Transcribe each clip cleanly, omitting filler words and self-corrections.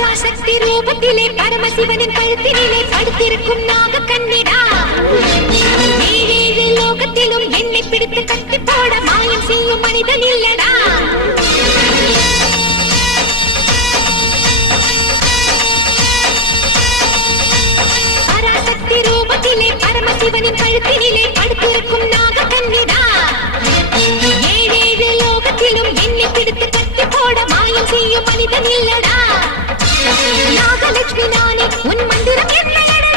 பராசக்தி ரூபத்திலே பரமசிவனின் கழுத்தினிலே படுத்திருக்கும் நாக கண்ணிடா. ஏழேழு லோகத்திலும் என்னை பிடித்து கட்டி போட மாயம் செய்யும் மனிதன் இல்லடா. பராசக்தி ரூபத்திலே பரமசிவனின் கழுத்தினிலே படுத்திருக்கும் நாக கண்ணிடா. ஏழேழு லோகத்திலும் என்னை பிடித்து கட்டி போட மாயம் செய்யும் மனிதன் இல்லடா. நாகலட்சுமி நானே உன் மந்திரம் என்னடா.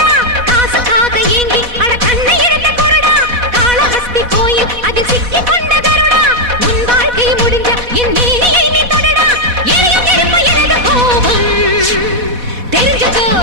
காசுக்காக ஏங்கி அட கண்ணை இழந்த கொரடா. காளஹஸ்தி கோயில் அதில் சிக்கி கொண்ட கருடா. உன் வாழ்க்கை முடிஞ்ச என் மேனியை நீ தொடடா. எரியும் நெருப்பு எனது கோபம் தெரிஞ்சுக்கோ.